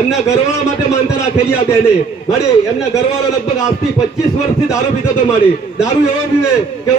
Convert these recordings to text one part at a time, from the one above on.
એમના ઘરવાળા માટે માનતા રાખેલી આ બેને મારી એમના ઘરવાળો લગભગ આજથી 25 વર્ષથી દારૂ પીતો હતો મારી દારૂ એવો પીવે કે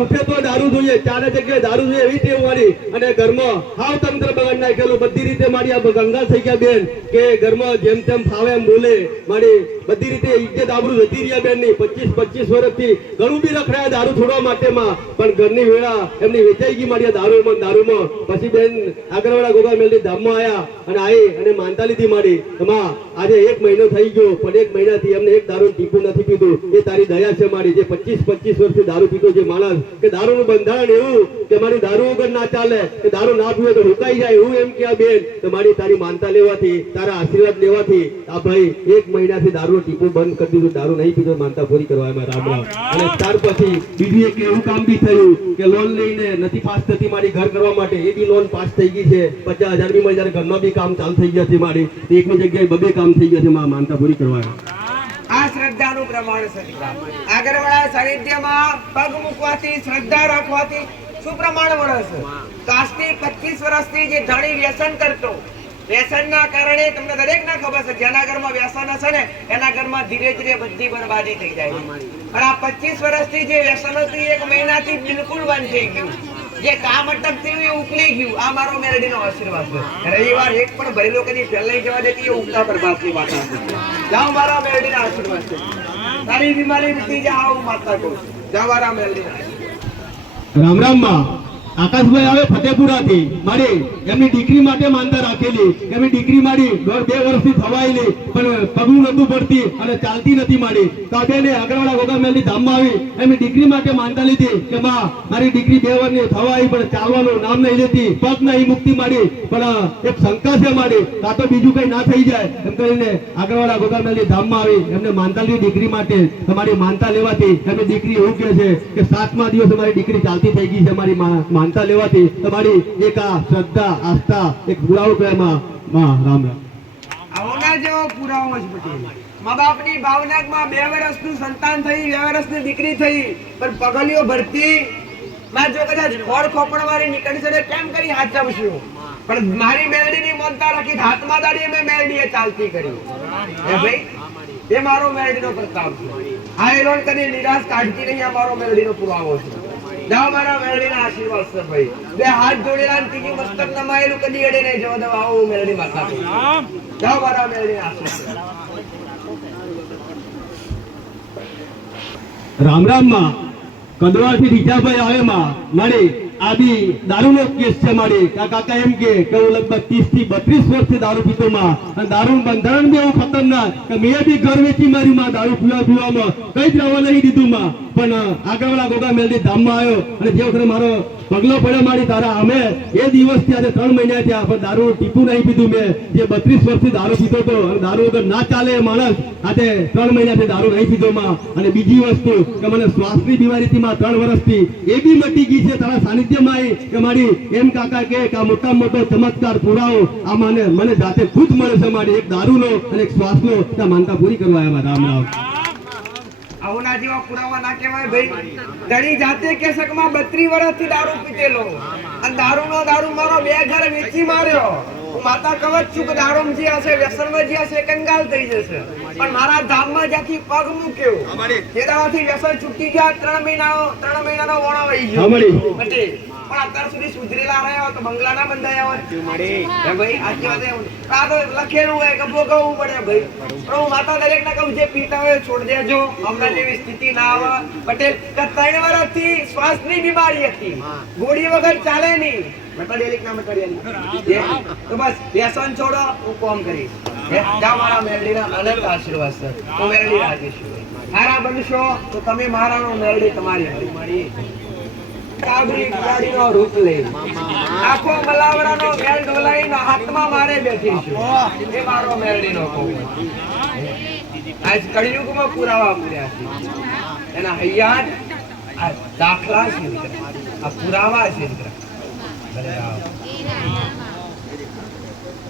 ઉઠે તો દારૂ જોઈએ ચારે જગ્યાએ દારૂ જોઈએ એવી ટેવ મારી અને ઘરમાં હાવ તંત્ર બગાડ નાખેલું બધી રીતે મારી આ ગંગા થઈ ગયા બેન કે ઘરમાં જેમ તેમ ફાવે એમ બોલે મારી બધી રીતે ઇજ્જત આબરૂ જતી રહ્યા બેન ની 25 વર્ષથી ઘણું બી રખડાયા દારૂ છોડવા માટેમાં પણ ઘરની વેળા એમની વેચાઈ ગઈ મારી દારૂમાં પછી બેન આગળવાળા ગોગા મેલડી ધામમાં આયા અને આવી અને માનતા લીધી મારી એમાં આજે 1 મહિનો થઈ ગયો પણ 1 મહિનાથી એમને એક દારૂ ટીપું નથી પીધું એ તારી દયા છે મારી જે 25 વર્ષથી દારૂ પીતો જે માણસ કે દારૂનું બંધારણ એવું કે મારી દારૂ વગર ના ચાલે કે દારૂ ના પીવે તો હુકાઈ જાય એવું એમ કે આ બેન તો મારી તારી માનતા લેવાથી તારા આશીર્વાદ લેવાથી આ ભાઈ 1 મહિનાથી દારૂ ટીપું બંધ કરી દીધું દારૂ નહીં પીધો માનતા પૂરી કરવા એમાં રામ રામ અને ત્યાર પછી બીજું એક એવું કામ બી થયું કે લોન લઈને નથી પાસ થતી મારી ઘર કરવા માટે એ બી લોન પાસ થઈ ગઈ છે 50,000 બી મળી ઘરમાં બી કામ ચાલુ થઈ ગયા છે મારી એકની જગ્યાએ 2 કામ થઈ ગયા છે માનતા પૂરી કરવા આ શ્રદ્ધાનું પ્રમાણ છે આગળવાળા સાનિધ્યમાં પગ મૂકવાથી શ્રદ્ધા રાખવાથી શું પ્રમાણ મળે છે કાસ્તી 25 વર્ષથી જે ધણી વ્યસન કરતો વ્યસનના કારણે તમને દરેકને ખબર છે જેના ઘરમાં વ્યસન હશે ને એના ઘરમાં ધીરે ધીરે બધી બરબાદી થઈ જાય અને આ 25 વર્ષથી જે વ્યસન હતું 1 મહિનાથી બિલકુલ બંધ થઈ ગયું જે કામ અટકતું એ ઉકલી ગયું આ મારો મેરડીનો આશીર્વાદ છે રવિવાર એક પણ ભરેલો કદી ફેલ નહીં જવા દેતી એ ઉગતા પ્રભાતની વાત છે જાઓ મારા મેરડીના આશીર્વાદ છે તારી બીમારી મિટી જાય આવું માતા કહું જાઓ મારા મેરડીના રામ રામ માં આકાશભાઈ આવે ફતેપુરાથી મારી એમની દીકરી માટે માનતા રાખેલી કે એમની દીકરી મારી 2 વર્ષથી થવાયેલી પણ પગલું નતું પડતી અને ચાલતી નથી મારી તો આ બેને આગળવાળા ગોગામેલની ધામમાં આવી એમની દીકરી માટે માનતા લીધી કે માં મારી દીકરી 2 વર્ષની થવાઈ પણ ચાલવાનું નામ નહીં લેતી પગ નહીં મુક્તિ મારી પણ એક શંકા છે મારી કાં તો બીજું કઈ ના થઈ જાય એમ કરીને આગળવાળા ગોગામેલની ધામમાં આવી એમને માનતા લીધી દીકરી માટે તમારી માનતા લેવાથી એમની દીકરી એવું કહે છે કે 7મા દિવસે મારી દીકરી ચાલતી થઈ ગઈ છે મારી માનતા લેવાથી તમારી એક આ શ્રદ્ધા આસ્થા એક પુરાવો કહેવામાં રામ રામ આવના જેવો પુરાવો છે પટેલ મા બાપની ભાવનામાં 2 વર્ષનું સંતાન થઈ 2 વર્ષની દીકરી થઈ પણ પગલીઓ ભરતી માં જો કદાચ ખોળ ખોપણ વાળી નીકળી છે કેમ કરી હાથ ચાવશું પણ મારી મેલડીની માનતા રાખી હાથમાં દાડી મેં મેલડીએ ચાલતી કરી હે ભાઈ એ મારો મેલડીનો પ્રતાપ છે આ એલોન કદી નિરાશ કાઢતી નહીં આ મારો મેલડીનો પુરાવો છે જાઓ મારા મેલડીના આશીર્વાદ છે ભાઈ 2 હાથ જોડેલા અને ત્રીજું મસ્તક નમાયેલું કદી એડે નહીં જવા દો આવો મેલડી માતા જાઓ મારા મેલડીના આશીર્વાદ રામ રામ માં કદવાથી રીજાભાઈ આવે માં મારી આદિ દારૂનો કેસ છે મારી કાકા એમ કે હું લગભગ 30 થી 32 વર્ષથી દારૂ પીતો માં અને દારૂનું બંધારણ બી એવું ખતરનાક કે મેં બી ઘર વેચી મારી માં દારૂ પીવામાં કઈ જ રવા નહીં દીધું માં પણ આગળવાળા ગોગા મેલડી ધામમાં આવ્યો અને જે વખતે મારો પગલો પડ્યો મારી તારા અમે એ દિવસથી આજે 3 મહિના થયા પણ દારૂ ટીપું નહીં પીધું મેં જે 32 વર્ષથી દારૂ પીતો હતો અને દારૂ વગર ના ચાલે એ માણસ આજે 3 મહિનાથી દારૂ નહીં પીધો માં અને બીજી વસ્તુ કે મને શ્વાસની બીમારીથી માં 3 વર્ષથી એ બી મટી ગઈ છે તારા સાનિધ્યમાં આવી કે મારી એમ કાકા કે આ મોટા મોટો ચમત્કાર પુરાવો આ મને જાતે ખુદ મળે છે મારી એક દારૂનો અને એક શ્વાસનો ત્યાં માનતા પૂરી કરવા આવ્યા રામ રામ આવના જેવા પુરાવા ના કહેવાય ભાઈ ધણી જાતે કે શકમાં 32 વર્ષથી દારૂ પીતેલો અને દારૂ મારો 2 ઘર વેચી માર્યો હું માતા કવચ છું કે દારૂમાં જે હશે વ્યસનમાં જે હશે કંગાલ થઈ જશે પણ મારા ધામમાં જ્યાંથી પગ મૂક્યો જે દાવાથી વ્યસન છૂટી ગયા 3 મહિનાનો વણો વહી ગયો પટેલ પણ અત્યાર સુધી સુધરેલા રહ્યા તો બંગલા ના બંધાયા હોય હે ભાઈ આજી વાત આ તો લખેલું હોય કે ભોગવવું પડે ભાઈ પણ હું માતા દરેક ને કહું જે પીતા હોય છોડ દેજો હમણાં જેવી સ્થિતિ ના આવે પટેલ 3 વર્ષથી શ્વાસની બીમારી હતી ગોળી વગર ચાલે નહીં મટાડેલી ના મટાડેલી તો બસ વ્યસન છોડો હું કોમ કરીશ જા મારા મેલડીના અનંત આશીર્વાદ છે હું મેલડી રાખીશ મારા બનશો તો તમે મારાનો મેલડી તમારી કાબરી ગાડીનો રૂપ લે આખો મલાવરાનો મેલ ઢોલાઈનો હાથમાં મારે બેઠી છું એ મારો મેલડીનો કહું આજ કળિયુગમાં પુરાવા મળ્યા છે એના હૈયાત આ દાખલા છે આ પુરાવા છે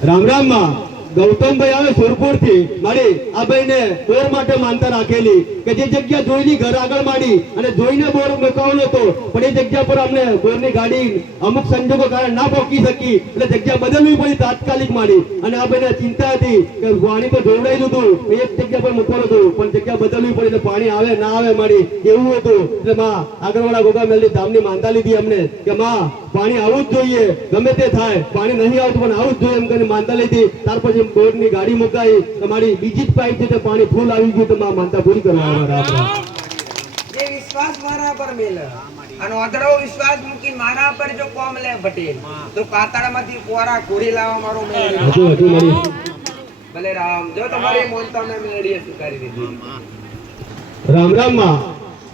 રામ રામ માં ગૌતમભાઈ આવે સુરપુર થી મારી આ ભાઈને બોર માટે માનતા રાખેલી કે જે જગ્યા જોઈલી ઘર આગળ માડી અને જોઈને બોર મુકાવવાનો હતો, પણ એ જગ્યા પર અમને બોરની ગાડી અમુક સંજોગો કારણ ના પહોંચી શકી એટલે જગ્યા બદલવી પડી તાત્કાલિક માડી. અને આ ભાઈને ચિંતા હતી કે પાણી તો જોડાઈ દીધું, એક જગ્યા પર મૂકવાનું હતું, પણ જગ્યા બદલવી પડી એટલે પાણી આવે ના આવે માડી એવું હતું. એટલે માં આગળવાળા ગોગા મેલની ધામની માનતા લીધી અમને કે માં પાણી આવવું જ જોઈએ, ગમે તે થાય, પાણી નહીં આવતું પણ આવું જ જોઈએ એમ કરીને માનતા લીધી. ત્યાર પછી બોરની ગાડી મુકાઈ, તમારી બીજી જ પાઇપ છે તે પાણી ફૂલ આવી ગયું તો માં માનતા પૂરી કરવા આવ્યા. જે વિશ્વાસ મારા પર મેલ અને અધડો વિશ્વાસ મૂકી મારા પર જો કોમ લે પટેલ તો પાતાળમાંથી કોરા કોરી લાવવા મારો મેળ. હજુ મારી ભલે રામ, જો તમારી મોનતા મેં મેળીએ સ્વીકારી દીધી. રામ રામ માં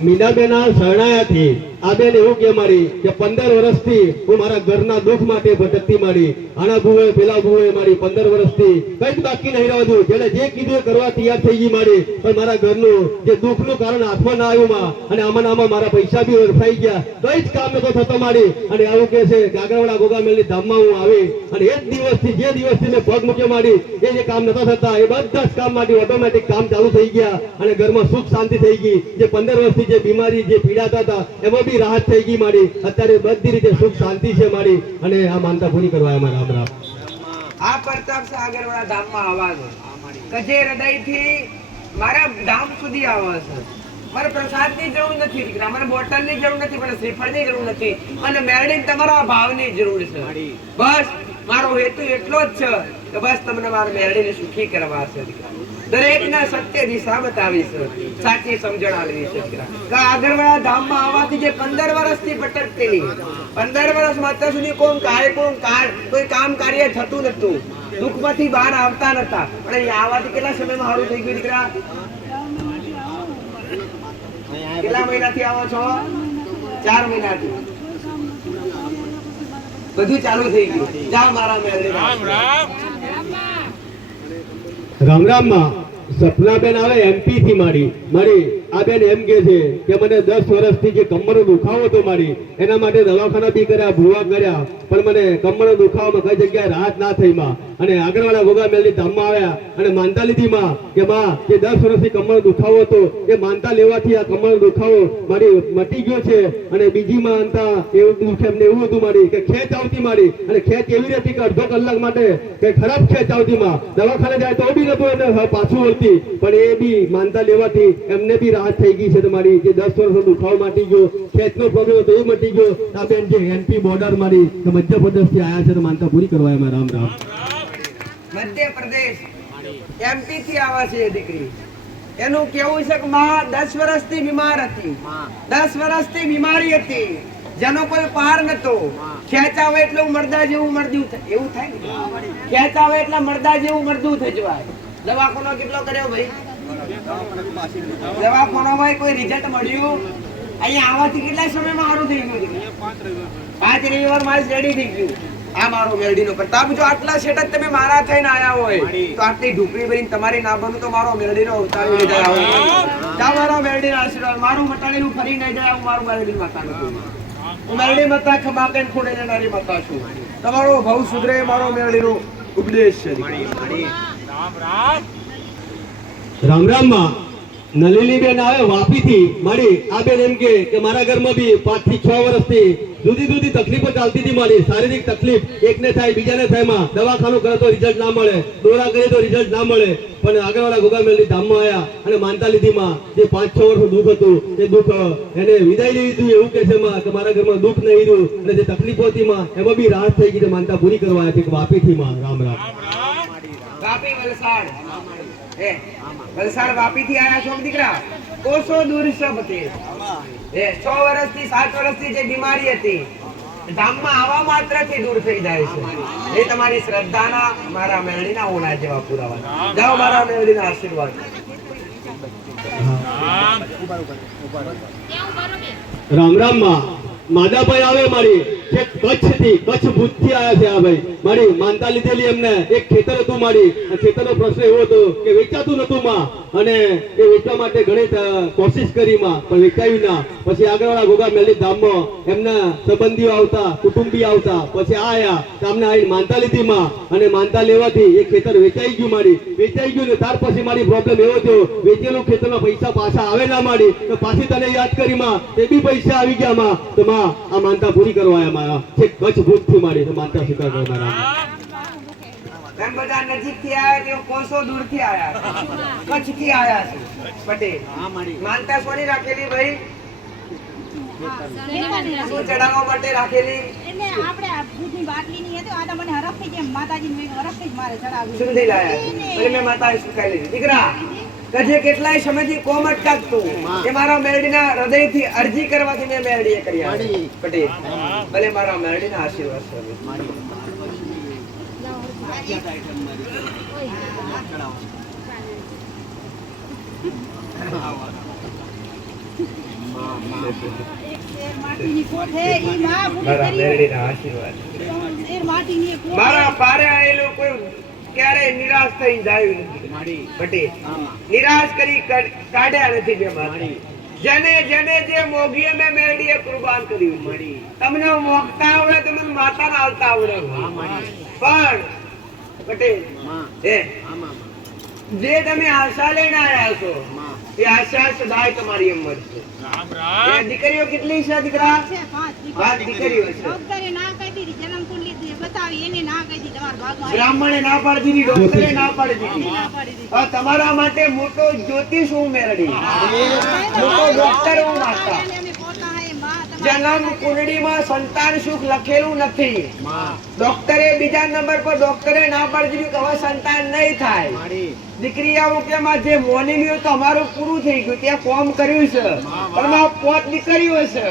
મીનાબેન શરણાયાથી આ બેન એવું કે મારી કે 15 વર્ષથી હું મારા ઘરના દુઃખ માટે ભટકતી મારી. આના ભૂવે પેલા ભૂવે મારી 15 વર્ષથી કઈ જ બાકી નહીં રહેવા દઉં, જેને જે કીધું એ કરવા તૈયાર થઈ ગઈ મારી. પણ મારા ઘરનું જે દુઃખનું કારણ હાથમાં ના આવ્યું માં, અને આમાં મારા પૈસા બી વરસાઈ ગયા, કઈ જ કામ નતો થતો મારી. અને આવું કે છે કે આગળવાળા ગોગા મેલની ધામમાં હું આવી અને એ જ દિવસથી જે દિવસથી મેં પગ મૂક્યો મારી એ જે કામ નતા થતા એ બધા જ કામ માટે ઓટોમેટિક કામ ચાલુ થઈ ગયા અને ઘરમાં સુખ શાંતિ થઈ ગઈ. જે 15 વર્ષથી જે બીમારી જે પીડાતા હતા એમાં બી રાહત થઈ ગઈ મારી. અત્યારે બધી રીતે સુખ શાંતિ છે મારી. અને આ માનતા પૂરી કરવા અમારા રામ રામ. આ પ્રતાપ સાગરવાળા ધામમાં આવવાનું કજે હૃદયથી મારા ધામ સુધી આવે છે. મારે પ્રસાદની જરૂર નથી દીકરા, મારે બોટલની જરૂર નથી, મને શ્રીફળની જરૂર નથી, અને મેરડીને તમારા ભાવની જરૂર છે. બસ મારો હેતુ એટલો જ છે કે બસ તમને મારા મેરડીને સુખી કરવા છે દીકરા. દરેકના સત્ય દિશા બતાવી છે, સાચી સમજણ આપવી છે દીકરા. કે આગળવાળા ધામમાં આવવાથી જે 15 વર્ષથી ભટકતેલી 15 વર્ષમાં અત્યાર સુધી કોઈ કામ કાર્ય થતું નતું, દુઃખમાંથી બહાર આવતા નતા, પણ અહીંયા આવવાથી કેટલા સમયમાં સારું થઈ ગયું દીકરા? કેટલા મહિનાથી આવો છો? 4 મહિનાથી બધું ચાલુ થઈ ગયું. જાઓ મારા મેલડી. રામ રામ માં સપનાબેન આવે એમપી થી મારી આ બેન એમ કે છે કે મને 10 વર્ષથી જે કમરનો દુખાવો હતો મારી એના માટે દવાખાના બી કર્યા, ભૂવા કર્યા, પણ મને કમરનો દુખાવામાં કઈ જગ્યાએ રાહત ના થઈ માં. અને આગળવાળા ગોગા મેલની ધામમાં આવ્યા અને માનતા લીધી માં કે માં જે 10 વર્ષથી કમરનો દુખાવો હતો એ માનતા લેવાથી આ કમરનો દુખાવો મારી મટી ગયો છે. અને બીજી માનતા એવું દુઃખ એમને એવું હતું મારી કે ખેંચ આવતી મારી, અને ખેંચ એવી રહેતી કે અડધો કલાક માટે કે ખરાબ ખેંચ આવતી માં, દવાખાને જાય તો બી નતું એને પાછું વળતી, પણ એ બી માનતા લેવાથી એમને બી રાહત થઈ ગઈ છે. તમારી જે 10 વર્ષનો દુખાવો મટી ગયો, ખેંચનો પ્રોબ્લેમ હતો એ મટી ગયો. આ બેન જે એમપી બોર્ડર મારી મધ્યપ્રદેશ થી આવ્યા છે તો માનતા પૂરી કરવા એમાં રામ રામ. મધ્યપ્રદેશ એમપી થી આવે છે એ દીકરી. એનું કેવું છે કે માં 10 વર્ષથી બીમાર હતી, 10 વર્ષથી બીમારી હતી, જેનો કોઈ પાર નતો. ખેંચાવે એટલું મરદા જેવું મરદું એવું થાય ને, ખેંચાવે એટલે મરદા જેવું મરદું થઈ જવાય. દવાખાનો કેટલો કર્યો ભાઈ? દવાખાનામાં કોઈ રિઝલ્ટ મળ્યું? અહીંયા આવવાથી કેટલા સમયમાં સારું થઈ ગયું? 5 રવિવાર મારી રેડી થઈ ગયું. આ મારો મેરડીનો પ્રતાપ. જો આટલા સેટ જ તમે મારા થઈને આયા હોય તો આટલી ઢુકડી ભરીને તમારી ના બનું તો મારો મેરડીનો અવતાર લઈ જાય હોય. જા મારો મેરડીના આશીર્વાદ. મારું મટાડેલું ફરી નહીં જાય હું મારું મેરડી માતા નથી. હું મેરડી માતા ખમા કઈ ખોડે જનારી માતા છું. તમારો ભવ સુધરે મારો મેરડીનો ઉપદેશ છે. રામ રામ માં નલિની બેન આવે વાપી થી મારી આ બેન એમ કે મારા ઘરમાં બી 5 થી 6 વર્ષથી જુદી તકલીફો ચાલતી હતી મારી. શારીરિક તકલીફ એકને થાય બીજાને થાય માં, દવાખાનું કરે તો રિઝલ્ટ ના મળે, દોરા કરીએ તો રિઝલ્ટ ના મળે. પણ આગળવાળા ગોગા મેલની ધામમાં આવ્યા અને માનતા લીધી માં જે 5-6 વર્ષનું દુઃખ હતું એ દુઃખ એને વિદાય લઈ લીધું. એવું કે છે માં કે મારા ઘરમાં દુઃખ નહીં રહ્યું અને જે તકલીફો હતી માં એમાં બી રાહત થઈ ગઈ. માનતા પૂરી કરવા આવ્યા છે વાપી થી માં રામ રામ. વાપી વલસાડ વલસાડ વાપી થી આયા છો દીકરા. કોસો દૂર છે પટેલ. 6 વર્ષથી 7 વર્ષથી જે બીમારી હતી ધામમાં આવા માત્રથી દૂર થઈ જાય છે. એ તમારી શ્રદ્ધાના મારા મેળડીના હોના જેવા પુરાવા. જાઓ મારા મેળડીના આશીર્વાદ. રામ રામ માં માદાભાઈ આવે મારી જે કચ્છ ભુજથી આયા છે આ ભાઈ મારી માનતા લીધેલી એમને એક ખેતર હતું મારી અને ખેતરનો પ્રશ્ન એવો હતો કે વેચાતું નતું માં અને એ વેચવા માટે ઘણી કોશિશ કરી માં પણ વેચાયું ના પછી આગળવાળા ગોગા મેલડી ધામમાં એમના સંબંધીઓ આવતા કુટુંબી આવતા પછી આયા સામને આવીને માનતા લીધી માં અને માનતા લેવાથી એ ખેતર વેચાઈ ગયું મારી વેચાઈ ગયું ને ત્યાર પછી મારી પ્રોબ્લેમ એવો થયો વેચેલું ખેતરમાં પૈસા પાછા આવે ના મારી તો પાછી તને યાદ કરી માં એ બી પૈસા આવી ગયા માં તો માં આ માનતા પૂરી કરવા આયા મારા છેક કચ્છ ભુજથી મારી તો માનતા સ્વીકાર કરવા મારા એમ બધા નજીકથી આયા કે કોસો દૂરથી આયા કચ્છથી આયા છે પટેલ માનતા કોની રાખેલી ભાઈ શું ચડાવવા માટે રાખેલી એટલે આપણે આ દૂધની બાટલીની હતી આ તો મને હરખથી જેમ માતાજીને મેં હરખથી જ મારે ચડાવ્યું સુંદી લાયા એટલે મેં માતાએ સુકાઈ લીધી દીકરા કજે કેટલાય સમયથી કોમ અટકાતું કે મારા મેરડીના હૃદયથી અરજી કરવાથી મેં મેરડીએ કર્યા પટેલ ભલે મારા મેરડીના આશીર્વાદ છે એક શેર માટીની કોઠ હે ઈ માં પૂરી મારા કરી મેરડીના આશીર્વાદ શેર માટીની એક કોઠ મારા પારે આયેલો કોઈ ક્યારે નિરાશ થઈ જાય નથી પટેલ નિરાશ કરી કાઢ્યા નથી બે માતા જેને જેને જે મોગીએ મેં મેરડીએ કુરબાન કર્યું તમને મોગતા આવડે તો મને માતાના આવતા આવડે પણ પટેલ જે તમે આશા લઈને આવ્યા છો એ આશા સદાય તમારી એમ વધશે એ દીકરીઓ કેટલી છે દીકરા છે પાંચ પાંચ દીકરીઓ છે ડોક્ટરે ના કહી દીધી જન્મ કુંડલી બતાવી એને ના કહી દીધી તમારા ભાગમાં બ્રાહ્મણે ના પાડી દીધી ડોક્ટરે ના પાડી દીધી ના પાડી દીધી હવે તમારા માટે મોટો જ્યોતિષ હું મેરડી મોટો ડોક્ટર હું માતા અમે પોતા હે માં તમારા જન્મ કુંડળીમાં સંતાન સુખ લખેલું નથી ડોક્ટરે બીજા નંબર પર ડોક્ટરે ના પાડી દીધું કે હવે સંતાન નહીં થાય દીકરી આવું કે માં જે મોની લ્યો તો અમારું પૂરું થઈ ગયું ત્યાં કોમ કર્યું છે પણ માં પોત દીકરીઓ છે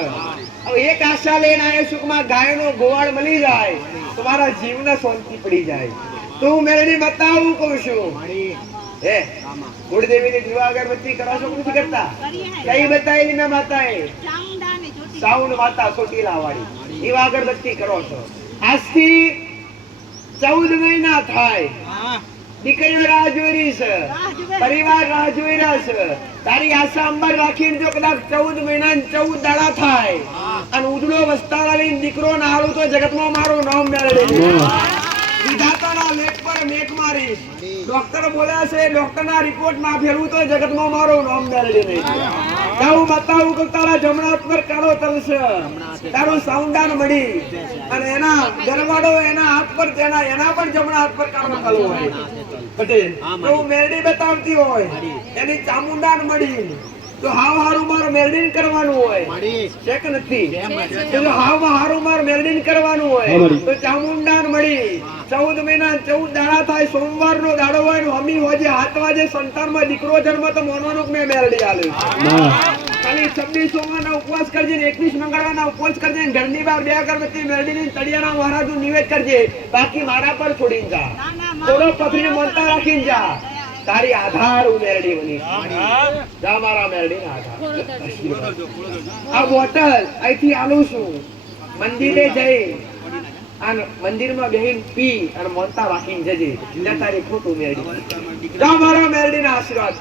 હવે એક આશા લઈને આવ્યો છું કે માં ગાયનો ગોવાળ મળી જાય તો મારા જીવને શાંતિ પડી જાય તો હું મેરડી બતાવું કહું છું હે કુળદેવીની દીવા અગરબત્તી કરો છો કે નથી કરતા કરીએ હે કઈ બતાવેલી મેં માતાએ ચામુંડા ને જ્યોતિ સાઉન્ડ માતા ચોટીલા વાળી દીવા અગરબત્તી કરો છો આજથી 14 મહિના થાય દીકરીઓ રાહ જોઈ રહી છે પરિવાર રાહ જોઈ રહ્યા છે તારી આશા અંબર રાખીને જો કદાચ 14 મહિના 14 દાડા થાય અને ઉજળો વસ્તારા લઈને દીકરો ના હાલું તો જગતમાં મારું નામ મેળવે વિધાતાના લેખ પર મેઘ મારીશ ડોક્ટર બોલ્યા છે ડોક્ટરના રિપોર્ટમાં ફેરવું તો જગતમાં મારું નામ મેળવે નહીં હું બતાવું કે તારા જમણા હાથ પર કાળો તલશે તારું સાઉન્ડાન મળી અને એના ગરવાડો એના હાથ પર એના પણ જમણા હાથ પર કાળો તલ હોય પટેલ તો હું મેરડી બતાવતી હોય એની ચામુંડાન મળી તો હાવ હારું મારું મેરડીન કરવાનું હોય છે કે નથી તો હાવ હારું મારું મેરડીન કરવાનું હોય તો ચામુંડાન મળી 14 મહિના 14 દાડા થાય સોમવારનો દાડો હોય ને અમી હોજે 7 વાગે સંતાનમાં દીકરો જન્મ તો મોનવાનું મેં મેરડી આલ્યું ખાલી 26 સોમવારના ઉપવાસ કરજે ને 21 મંગળવારના ઉપવાસ કરજે ને ઘરની બહાર 2 અગરબત્તી મેરડીની તળિયાના મહારાજનું નિવેદ કરજે બાકી મારા પર છોડીને જા થોડો પથરી મનતા રાખીને જા તારી આધાર હું મેરડી બની જા મારા મેરડીના આધાર આ બોટલ અહીંથી આલું છું મંદિરે જઈ અને મંદિરમાં બેહીને પી અને મનતા રાખીને જજે ત્યાં તારી ખોટું મેરડી જા મારા મેરડીના આશીર્વાદ